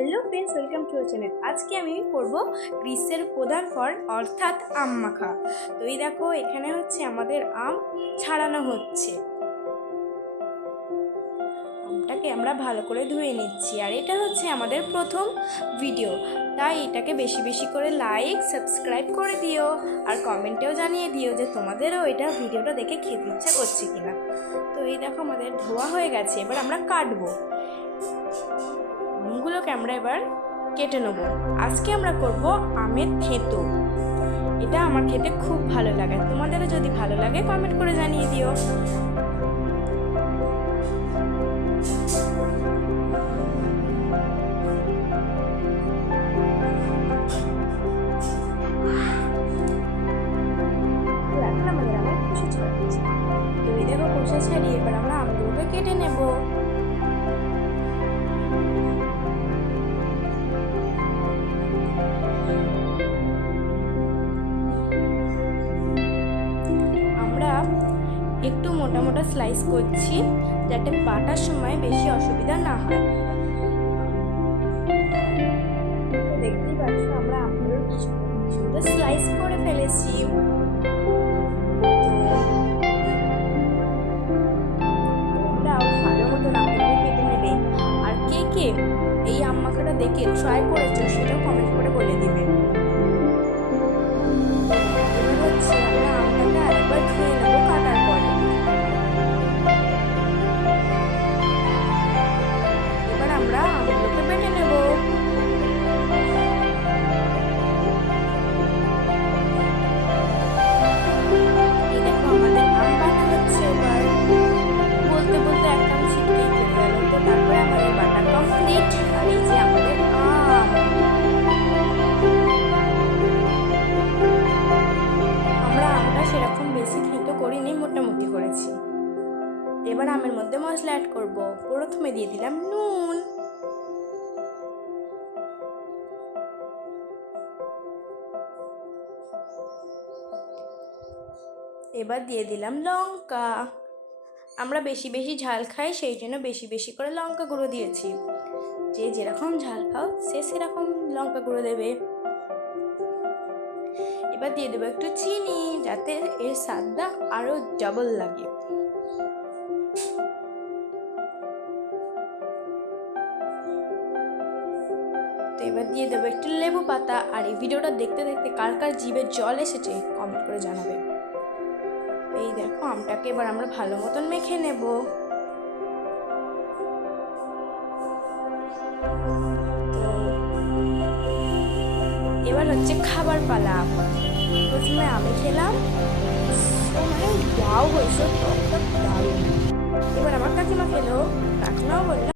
Hello friends, welcome to our channel. আজকে আমি করব গ্রীষ্মের প্রধান ফল অর্থাৎ আম মাখা। তো এই দেখো, এখানে হচ্ছে আমাদের আম ছাড়ানো হচ্ছে। আমটাকে আমরা ভালো করে ধুয়ে নিচ্ছি, আর এটা হচ্ছে আমাদের প্রথম ভিডিও, তাই এটাকে বেশি বেশি করে লাইক সাবস্ক্রাইব করে দিও, আর কমেন্টেও জানিয়ে দিও যে তোমাদেরও এটা ভিডিওটা দেখে খেতে ইচ্ছা করছে কিনা। তো এই দেখো, আমাদের ধোয়া হয়ে গেছে, এবার আমরা কাটবো। আমগুলোকে আমরা এবার কেটে নেব। আজকে আমরা করব আমের থেঁতো। এটা আমার খেতে খুব ভালো লাগে, তোমাদেরও যদি ভালো লাগে কমেন্ট করে জানিয়ে দিও। এখন আমাদের আমের খোসা ছাড়াচ্ছি। তো এই দেখো, খোসা ছাড়িয়ে এবার আমরা আমগুলোকে কেটে নেব। একটু মোটা মোটা স্লাইস করছি, যাতে বাটার সময় বেশি অসুবিধা না হয়। দেখতেই পাচ্ছ, আমরা আমগুলো কি সুন্দর স্লাইস করে ফেলেছি। তোমরাও ভালো মতো আমগুলো কেটে নেবে। আর কে কে এই আম মাখাটা দেখে ট্রাই করেছো সেটাও কমেন্ট করে বলে দিবে। এবার হচ্ছে আমরা আমটাকে আরেকবার ধুয়ে নেবো কাটার পরে। এবার আমরা আমগুলোকে বেটে নেব। এই দেখো, আমাদের আম বাটা হচ্ছে। এবার বলতে বলতে একটা আম ছিটকেই পড়ে গেল। তো তারপরে আমাদের বাটা কমপ্লিট, আর এই যে আমাদের আম। আমরা আমটা সেরকম বেশি খেতে করিনি, মোটামুটি করেছি। এবার আমের মধ্যে মশলা অ্যাড করব। প্রথমে দিয়ে দিলাম নুন, এবার দিয়ে দিলাম লঙ্কা। আমরা বেশি বেশি ঝাল খাই, সেই জন্য বেশি বেশি করে লঙ্কা গুঁড়ো দিয়েছি। যে যেরকম ঝাল খাও সে সেরকম লঙ্কা গুঁড়ো দেবে। এবার দিয়ে দেবো একটু চিনি, যাতে এর স্বাদটা আরো ডাবল লাগে। তো এবার দিয়ে দেবো একটু লেবু পাতা। আর এই ভিডিওটা দেখতে দেখতে কার কার জিভে জল এসেছে কমেন্ট করে জানাবে। এই দেখো, আমটাকে এবার আমরা ভালো মতন মেখে নেব। এবার হচ্ছে খাবার পালা। প্রথমে আমি খেলাম, মানে ওয়াও হয়েছে,